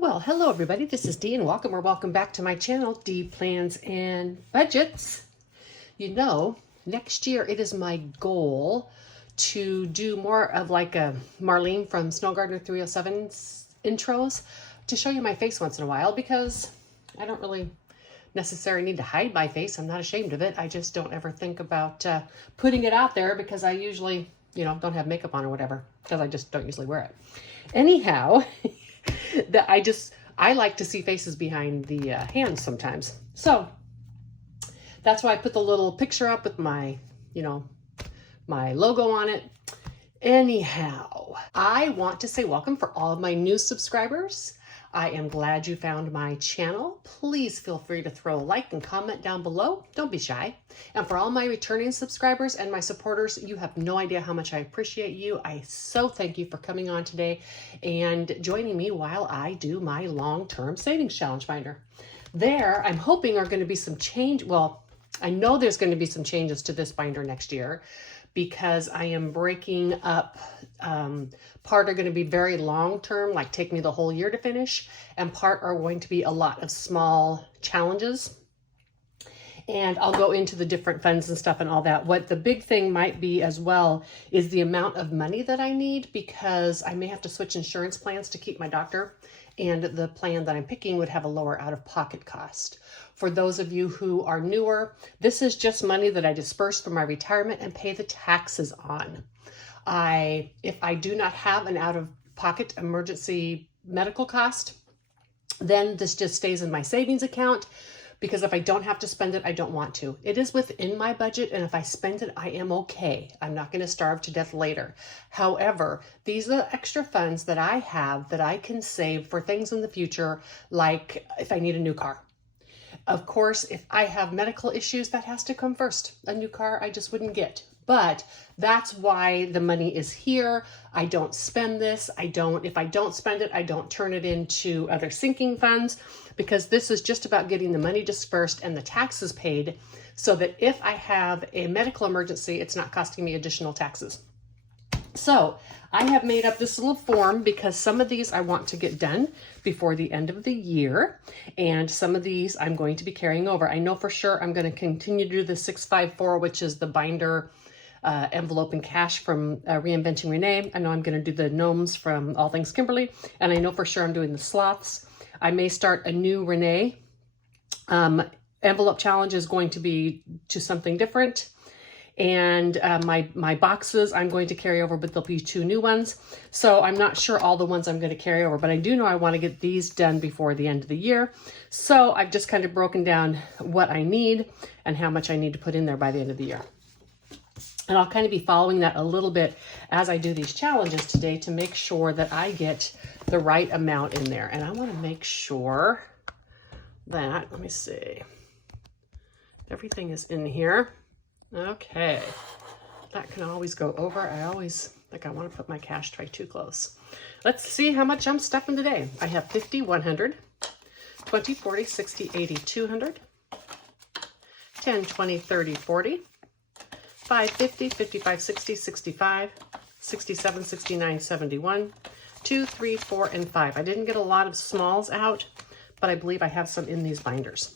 Well, hello everybody, this is Dee and welcome back to my channel, Dee Plans and Budgets. You know, next year it is my goal to do more of like a Marlene from Snow Gardener 307's intros to show you my face once in a while because I don't really necessarily need to hide my face. I'm not ashamed of it. I just don't ever think about putting it out there because I usually, don't have makeup on or whatever because I just don't usually wear it. Anyhow, I like to see faces behind the hands sometimes. So that's why I put the little picture up with my, my logo on it. Anyhow, I want to say welcome for all of my new subscribers. I am glad you found my channel. Please feel free to throw a like and comment down below. Don't be shy. And for all my returning subscribers and my supporters, you have no idea how much I appreciate you. I so thank you for coming on today and joining me while I do my long-term savings challenge binder. There, I'm hoping are going to be some change. Well, I know there's going to be some changes to this binder next year because I am breaking up, part are going to be very long-term, like take me the whole year to finish, and part are going to be a lot of small challenges. And I'll go into the different funds and stuff and all that. What the big thing might be as well is the amount of money that I need because I may have to switch insurance plans to keep my doctor. And the plan that I'm picking would have a lower out-of-pocket cost. For those of you who are newer, this is just money that I disperse from my retirement and pay the taxes on. If I do not have an out-of-pocket emergency medical cost, then this just stays in my savings account because if I don't have to spend it, I don't want to. It is within my budget, and if I spend it, I am okay. I'm not going to starve to death later. However, these are extra funds that I have that I can save for things in the future, like if I need a new car. Of course, if I have medical issues, that has to come first. A new car, I just wouldn't get. But that's why the money is here. I don't spend this. If I don't spend it, I don't turn it into other sinking funds because this is just about getting the money dispersed and the taxes paid so that if I have a medical emergency, it's not costing me additional taxes. So I have made up this little form because some of these I want to get done before the end of the year. And some of these I'm going to be carrying over. I know for sure I'm going to continue to do the 654, which is the binder envelope and cash from Reinventing Renee. I know I'm going to do the gnomes from All Things Kimberly. And I know for sure I'm doing the sloths. I may start a new Renee. Envelope challenge is going to be to something different. And my boxes I'm going to carry over, but there'll be 2 new ones. So I'm not sure all the ones I'm going to carry over, but I do know I want to get these done before the end of the year. So I've just kind of broken down what I need and how much I need to put in there by the end of the year. And I'll kind of be following that a little bit as I do these challenges today to make sure that I get the right amount in there. And I want to make sure that, let me see, everything is in here. Okay, that can always go over. I always think I want to put my cash tray too close. Let's see how much I'm stuffing today. I have 50, 100, 20, 40, 60, 80, 200, 10, 20, 30, 40, 5, 50, 55, 60, 65, 67, 69, 71, 2, 3, 4, and 5. I didn't get a lot of smalls out, but I believe I have some in these binders.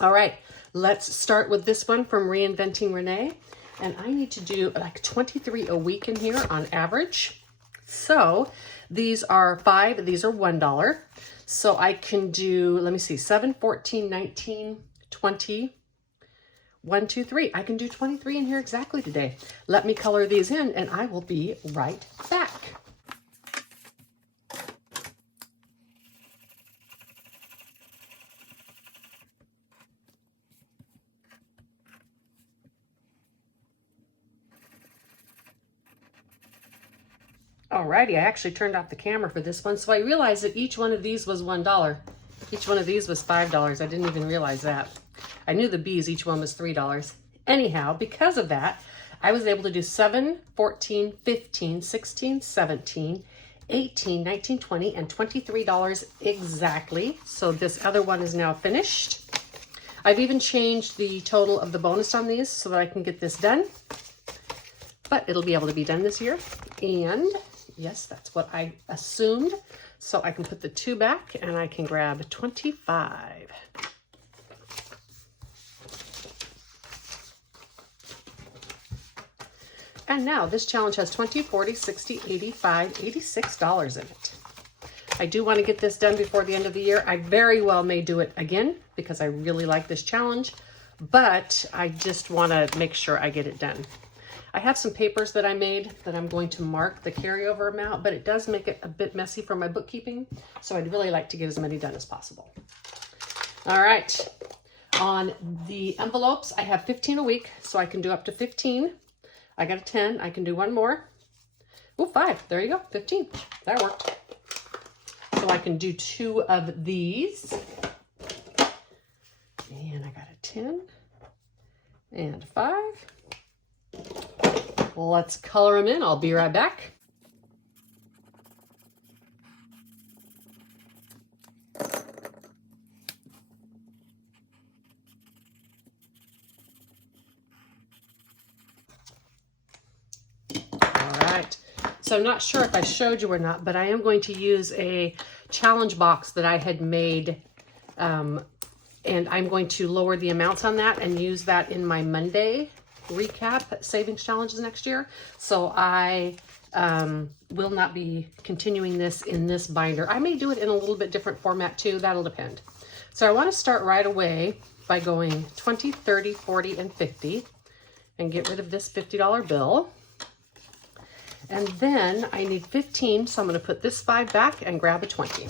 All right, let's start with this one from Reinventing Renee. And I need to do like 23 a week in here on average. So these are 5, these are $1. So I can do, let me see, 7, 14, 19, 20, 1, 2, 3. I can do 23 in here exactly today. Let me color these in and I will be right back. Alrighty, I actually turned off the camera for this one, so I realized that each one of these was $1. Each one of these was $5. I didn't even realize that. I knew the bees, each one was $3. Anyhow, because of that, I was able to do 7, 14, 15, 16, 17, 18, 19, 20, and $23 exactly. So this other one is now finished. I've even changed the total of the bonus on these so that I can get this done. But it'll be able to be done this year. And Yes, that's what I assumed. So I can put the 2 back and I can grab 25. And now this challenge has 20, 40, 60, 85, $86 in it. I do want to get this done before the end of the year. I very well may do it again because I really like this challenge, but I just want to make sure I get it done. I have some papers that I made that I'm going to mark the carryover amount, but it does make it a bit messy for my bookkeeping, so I'd really like to get as many done as possible. All right, on the envelopes, I have 15 a week, so I can do up to 15. I got a 10, I can do one more. Oh, 5, there you go, 15, that worked. So I can do 2 of these. And I got a 10 and a 5. Well, let's color them in. I'll be right back. So I'm not sure if I showed you or not, but I am going to use a challenge box that I had made, and I'm going to lower the amounts on that and use that in my Monday recap savings challenges next year. So I will not be continuing this in this binder. I may do it in a little bit different format too, that'll depend. So I want to start right away by going 20, 30, 40, and 50 and get rid of this $50 bill. And then I need 15, so I'm going to put this 5 back and grab a 20.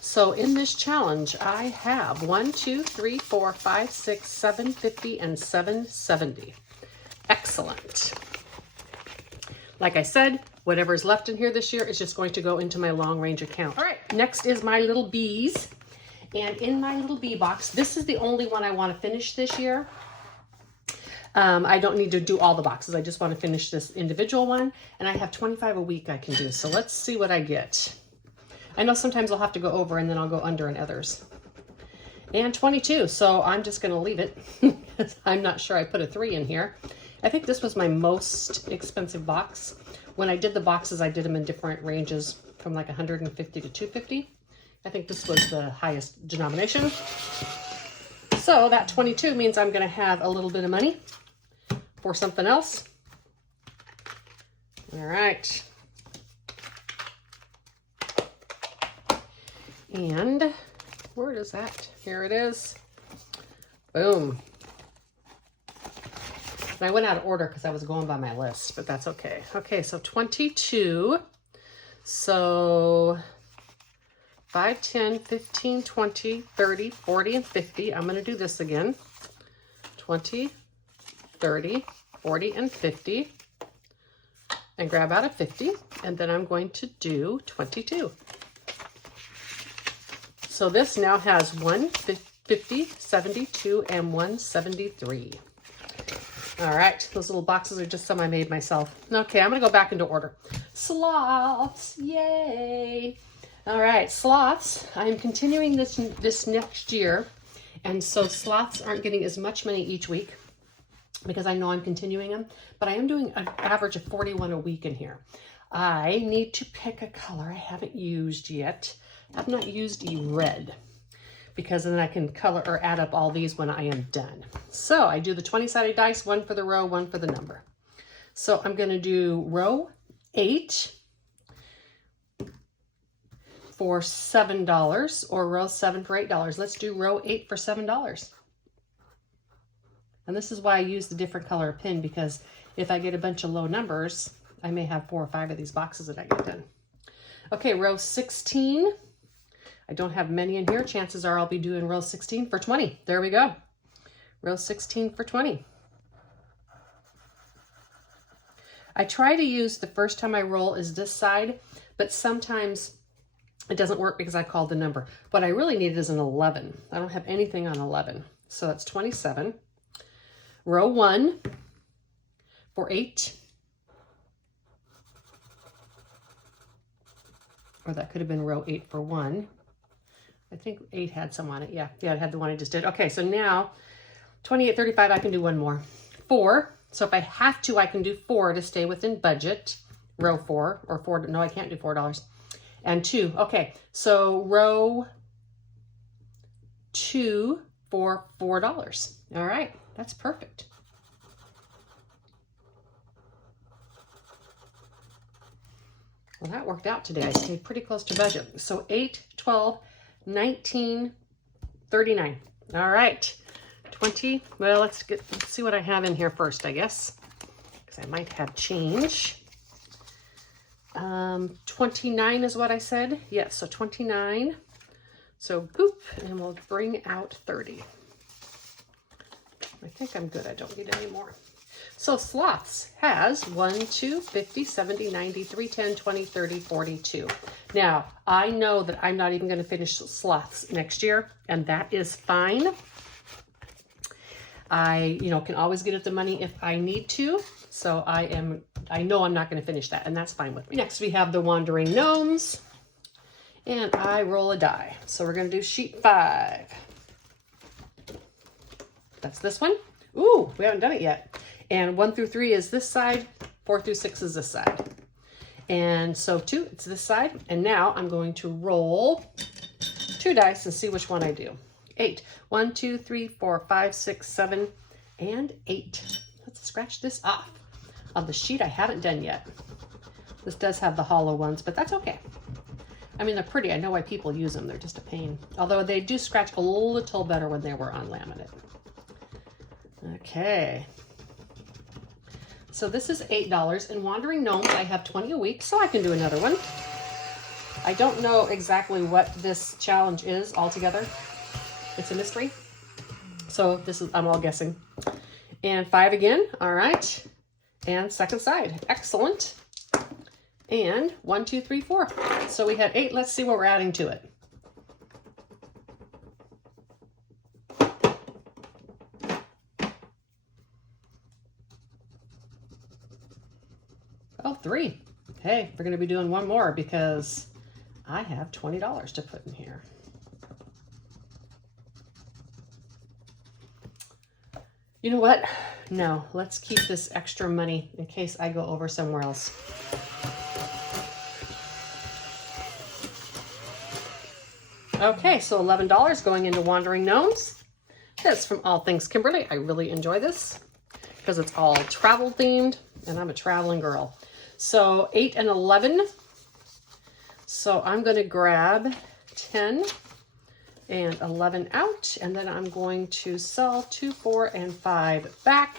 So in this challenge, I have 1, 2, 3, 4, 5, 6, 7, 50, and 770. Excellent. Like I said, whatever's left in here this year is just going to go into my long range account. All right, next is my little bees. And in my little bee box, this is the only one I want to finish this year. I don't need to do all the boxes. I just want to finish this individual one. And I have 25 a week I can do. So let's see what I get. I know sometimes I'll have to go over and then I'll go under in others. And 22. So I'm just going to leave it. I'm not sure I put a 3 in here. I think this was my most expensive box. When I did the boxes, I did them in different ranges from like 150 to 250. I think this was the highest denomination. So that 22 means I'm going to have a little bit of money for something else. All right. And where is that? Here it is. Boom. And I went out of order because I was going by my list, but that's okay. Okay, so 22. So 5, 10, 15, 20, 30, 40, and 50. I'm going to do this again. 20, 30, 40, and 50. And grab out a 50. And then I'm going to do 22. So this now has 150, 72, and 173. All right, those little boxes are just some I made myself. Okay, I'm going to go back into order. Sloths, yay! All right, sloths. I'm continuing this next year, and so sloths aren't getting as much money each week because I know I'm continuing them, but I am doing an average of 41 a week in here. I need to pick a color I haven't used yet. I've not used red because then I can color or add up all these when I am done. So I do the 20-sided dice, 1 for the row, 1 for the number. So I'm going to do row 8 for $7 or row 7 for $8. Let's do row 8 for $7. And this is why I use the different color pin, because if I get a bunch of low numbers, I may have 4 or 5 of these boxes that I get done. Okay, row 16. I don't have many in here. Chances are I'll be doing row 16 for 20. There we go. Row 16 for 20. I try to use the first time I roll is this side, but sometimes it doesn't work because I called the number. What I really need is an 11. I don't have anything on 11. So that's 27. Row 1 for 8. Or that could have been row 8 for 1. I think 8 had some on it. Yeah, it had the one I just did. Okay, so now 28, 35, I can do one more. 4. So if I have to, I can do 4 to stay within budget. row 4 or 4. No, I can't do $4 and 2. Okay, so row 2 for $4. All right, that's perfect. Well, that worked out today. I stayed pretty close to budget. So 8, 12, 19, 39. All right, 20. Well, let's see what I have in here first, I guess, because I might have change. 29 is what I said. Yes, so 29. So boop, and we'll bring out 30. I think I'm good. I don't need any more. So sloths has 1, 2, 50, 70, 90, 3, 10, 20, 30, 42. Now, I know that I'm not even going to finish sloths next year, and that is fine. I, can always get at the money if I need to. So I know I'm not going to finish that, and that's fine with me. Next, we have the Wandering Gnomes, and I roll a die. So we're going to do sheet 5. That's this one. Ooh, we haven't done it yet. And 1 through 3 is this side, 4 through 6 is this side. And so 2, it's this side. And now I'm going to roll 2 dice and see which one I do. 8. 1, 2, 3, 4, 5, 6, 7, and 8. Let's scratch this off on the sheet I haven't done yet. This does have the hollow ones, but that's okay. I mean, they're pretty. I know why people use them. They're just a pain. Although they do scratch a little better when they were on laminate. Okay. So this is $8. In Wandering Gnomes, I have 20 a week, so I can do another one. I don't know exactly what this challenge is altogether. It's a mystery. So I'm all guessing. And 5 again. All right. And second side. Excellent. And 1, 2, 3, 4. So we had 8. Let's see what we're adding to it. Oh, 3. Hey, we're going to be doing one more because I have $20 to put in here. You know what? No, let's keep this extra money in case I go over somewhere else. Okay, so $11 going into Wandering Gnomes. That's from All Things Kimberly. I really enjoy this because it's all travel themed and I'm a traveling girl. So 8 and 11. So I'm going to grab 10 and 11 out, and then I'm going to sell 2, 4, and 5 back.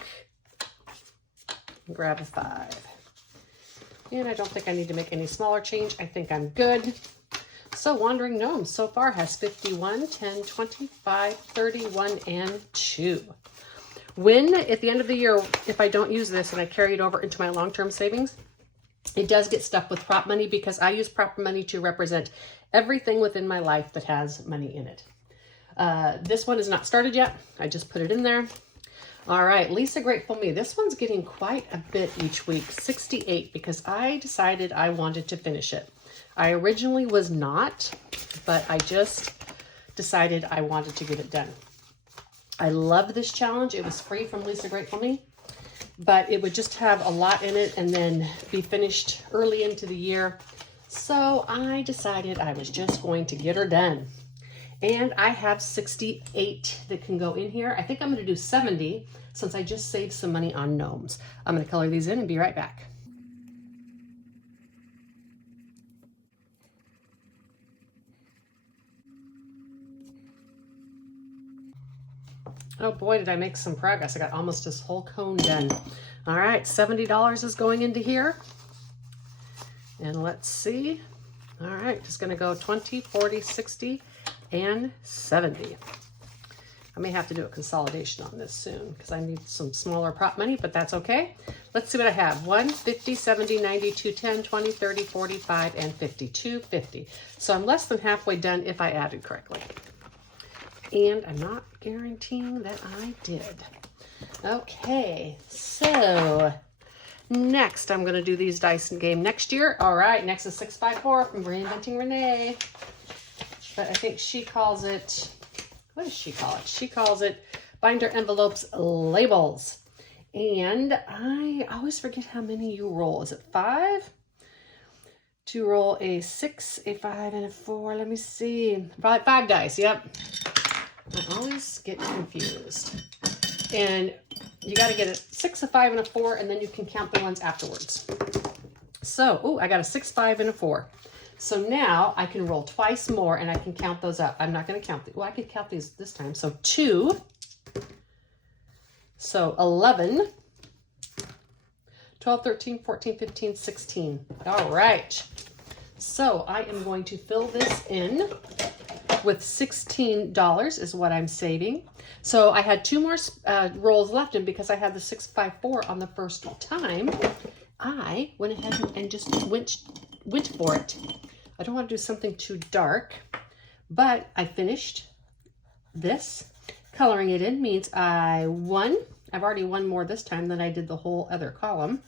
Grab a 5. And I don't think I need to make any smaller change. I think I'm good. So Wandering Gnomes so far has 51, 10, 25, 31, and 2. When, at the end of the year, if I don't use this and I carry it over into my long-term savings, it does get stuck with prop money because I use prop money to represent everything within my life that has money in it. This one is not started yet. I just put it in there. All right, Lisa Grateful Me. This one's getting quite a bit each week, 68, because I decided I wanted to finish it. I originally was not, but I just decided I wanted to get it done. I love this challenge. It was free from Lisa Grateful Me, but it would just have a lot in it and then be finished early into the year. So I decided I was just going to get her done. And I have 68 that can go in here. I think I'm going to do 70 since I just saved some money on gnomes. I'm going to color these in and be right back. Oh boy, did I make some progress. I got almost this whole cone done. All right, $70 is going into here. And let's see. All right, just gonna go 20, 40, 60, and 70. I may have to do a consolidation on this soon because I need some smaller prop money, but that's okay. Let's see what I have. 1, 50, 70, 90, 210, 20, 30, 45, and 52, 50. So I'm less than halfway done if I added correctly. And I'm not guaranteeing that I did. Okay, so next I'm going to do these dice and game next year. All right, next is 654 from Reinventing Renee. But I think she calls it, what does she call it? She calls it Binder Envelopes Labels. And I always forget how many you roll. Is it 5? to roll a 6, a 5, and a 4. Let me see. Five dice, yep. I always get confused. And you got to get a 6, a 5, and a 4, and then you can count the ones afterwards. So, oh, I got a 6, 5, and a 4. So now I can roll twice more and I can count those up. I'm not going to count. Well, I could count these this time. So 2. So 11. 12, 13, 14, 15, 16. All right. So I am going to fill this in with $16 is what I'm saving. So I had 2 more rolls left, and because I had the 6, 5, 4 on the first time, I went ahead and just went for it. I don't want to do something too dark, but I finished this. Coloring it in means I won. I've already won more this time than I did the whole other column.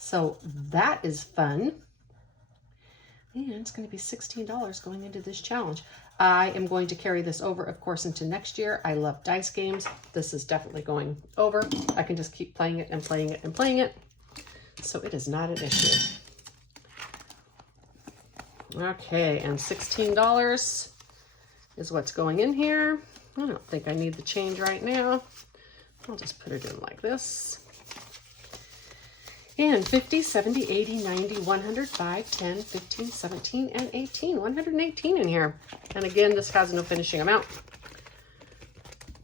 So that is fun. And it's going to be $16 going into this challenge. I am going to carry this over, of course, into next year. I love dice games. This is definitely going over. I can just keep playing it and playing it and playing it. So it is not an issue. Okay, and $16 is what's going in here. I don't think I need the change right now. I'll just put it in like this. And 50, 70, 80, 90, 100, 5, 10, 15, 17, and 18. 118 in here. And again, this has no finishing amount.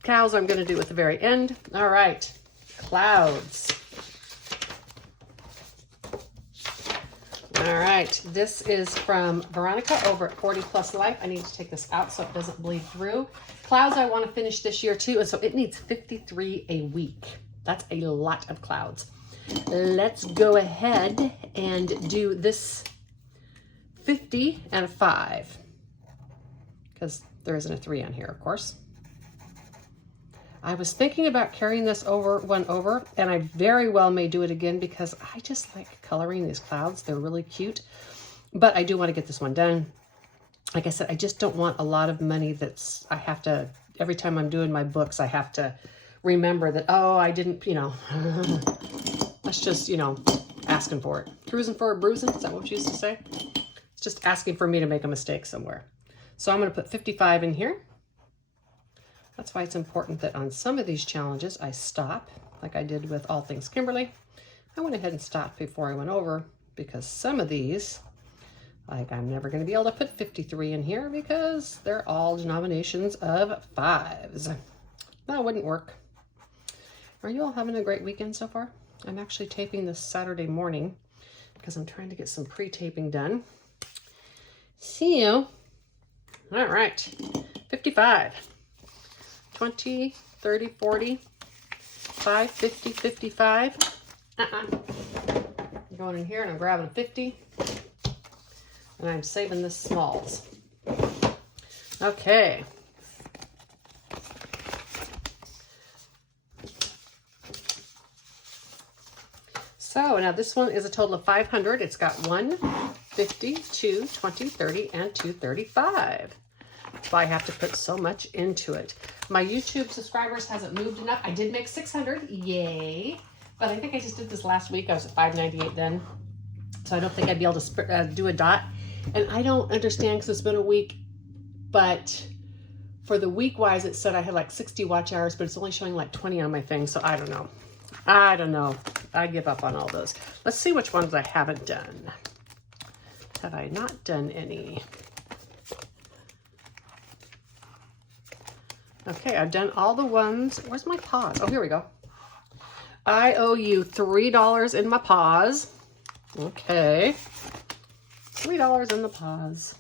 Cows I'm going to do at the very end. All right, clouds. All right, this is from Veronica over at 40 Plus Life. I need to take this out so it doesn't bleed through. Clouds I want to finish this year too, and so it needs 53 a week. That's a lot of clouds. Let's go ahead and do this 50 and a 5, because there isn't a 3 on here, of course. I was thinking about carrying this one over, and I very well may do it again because I just like coloring these clouds. They're really cute, but I do want to get this one done. Like I said, I just don't want a lot of money I have to, every time I'm doing my books, I have to remember that, oh, I didn't, that's just, asking for it. Cruising for a bruising, is that what you used to say? It's just asking for me to make a mistake somewhere. So I'm going to put 55 in here. That's why it's important that on some of these challenges I stop, like I did with All Things Kimberly. I went ahead and stopped before I went over because some of these, like I'm never going to be able to put 53 in here because they're all denominations of 5s. That wouldn't work. Are you all having a great weekend so far? I'm actually taping this Saturday morning because I'm trying to get some pre-taping done. See you. All right, 55. 20, 30, 40, 5, 50, 55. I'm going in here and I'm grabbing 50. And I'm saving this smalls. Okay. So now this one is a total of 500. It's got 1, 50, 2, 20, 30, and 235. That's why I have to put so much into it. My YouTube subscribers hasn't moved enough. I did make 600, yay. But I think I just did this last week. I was at 598 then. So I don't think I'd be able to do a dot. And I don't understand because it's been a week, but for the week-wise, it said I had like 60 watch hours, but it's only showing like 20 on my thing. So I don't know. I give up on all those. Let's see which ones I haven't done. Have I not done any? Okay, I've done all the ones. Where's my pause? Oh, here we go. I owe you $3 in my pause. Okay. $3 in the pause.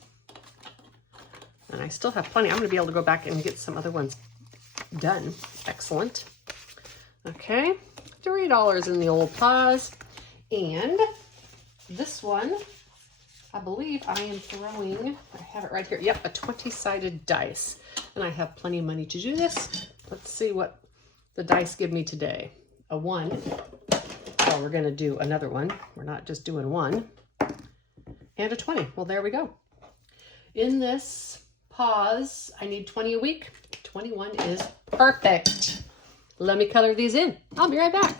And I still have plenty. I'm going to be able to go back and get some other ones done. Excellent. Okay. $3 in the old pause. And this one, I believe I am throwing, I have it right here. Yep, a 20-sided dice. And I have plenty of money to do this. Let's see what the dice give me today. A 1. Well, we're going to do another one. We're not just doing 1. And a 20. Well, there we go. In this pause, I need 20 a week. 21 is perfect. Let me color these in. I'll be right back.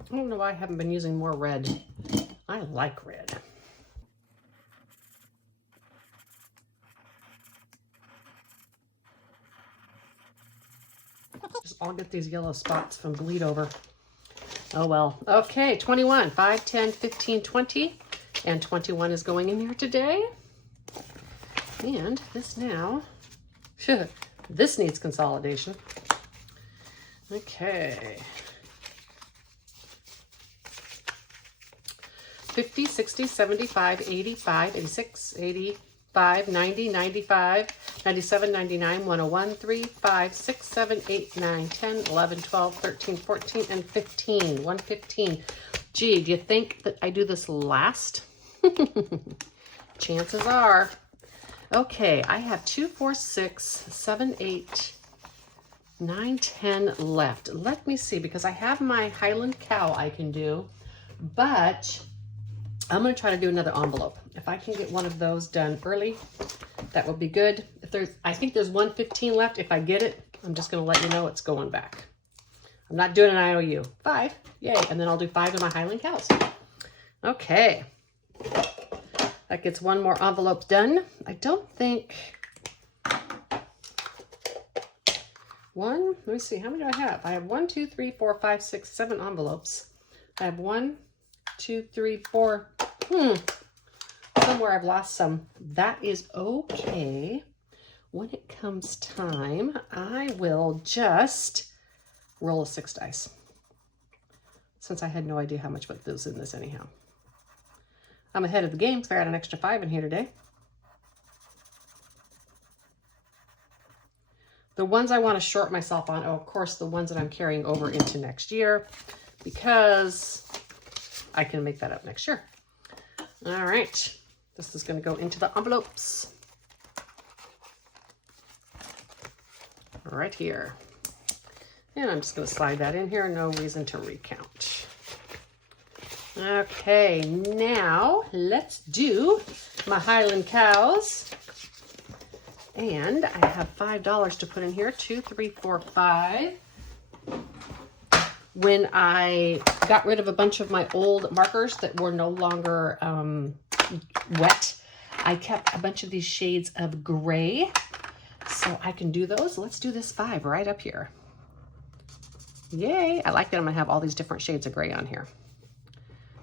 I don't know why I haven't been using more red. I like red. I'll get these yellow spots from bleed over. Oh well. Okay, 21, 5, 10, 15, 20. And 21 is going in there today. And this now, this needs consolidation. Okay. 50, 60, 75, 85, 86, 85, 90, 95, 97, 99, 101, 3, 5, 6, 7, 8, 9, 10, 11, 12, 13, 14, and 15. 115. Gee, do you think that I do this last? Chances are. Okay, I have 2, 4, 6, 7, 8, 9, 10 left. Let me see, because I have my Highland cow I can do, but I'm going to try to do another envelope. If I can get one of those done early, that would be good. If there's, I think there's 115 left. If I get it, I'm just going to let you know it's going back. I'm not doing an IOU. 5, yay. And then I'll do 5 of my Highland cows. Okay. That gets one more envelope done. I don't think let me see, how many do I have? I have 1, 2, 3, 4, 5, 6, 7 envelopes. I have 1, 2, 3, 4. Somewhere I've lost some. That is okay. When it comes time, I will just roll a 6 dice. Since I had no idea how much was in this anyhow. I'm ahead of the game because I got an extra 5 in here today. The ones I want to short myself on, of course, the ones that I'm carrying over into next year, because I can make that up next year. All right, this is going to go into the envelopes right here. And I'm just going to slide that in here. No reason to recount. Okay, now let's do my Highland cows. And I have $5 to put in here. 2, 3, 4, 5. When I got rid of a bunch of my old markers that were no longer wet, I kept a bunch of these shades of gray. So I can do those. Let's do this 5 right up here. Yay. I like that I'm going to have all these different shades of gray on here.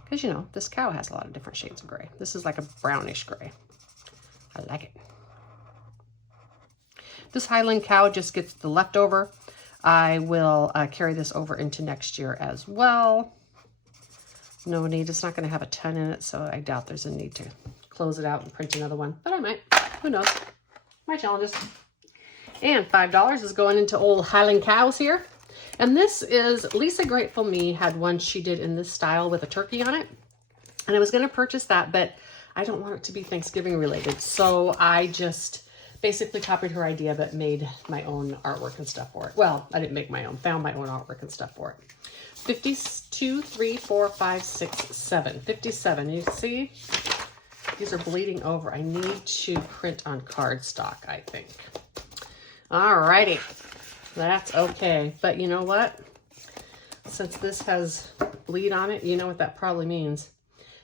Because, you know, this cow has a lot of different shades of gray. This is like a brownish gray. I like it. This Highland cow just gets the leftover. I will carry this over into next year as well. No need. It's not going to have a ton in it, so I doubt there's a need to close it out and print another one. But I might. Who knows? My challenges. And $5 is going into old Highland cows here. And this is Lisa Grateful Me had one she did in this style with a turkey on it. And I was going to purchase that, but I don't want it to be Thanksgiving related. So I just basically copied her idea, but made my own artwork and stuff for it. Well, I didn't make my own, found my own artwork and stuff for it. 52, 3, 4, 5, 6, 7. 57. You see? These are bleeding over. I need to print on cardstock, I think. All righty. That's okay. But you know what? Since this has bleed on it, you know what that probably means.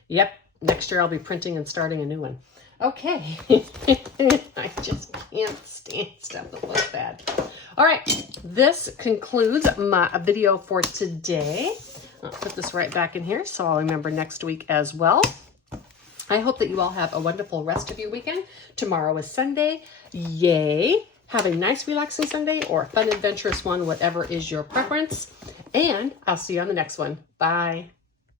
Yep. Next year I'll be printing and starting a new one. Okay. I just can't stand stuff that looks bad. All right. This concludes my video for today. I'll put this right back in here so I'll remember next week as well. I hope that you all have a wonderful rest of your weekend. Tomorrow is Sunday. Yay. Have a nice, relaxing Sunday or a fun, adventurous one, whatever is your preference. And I'll see you on the next one. Bye.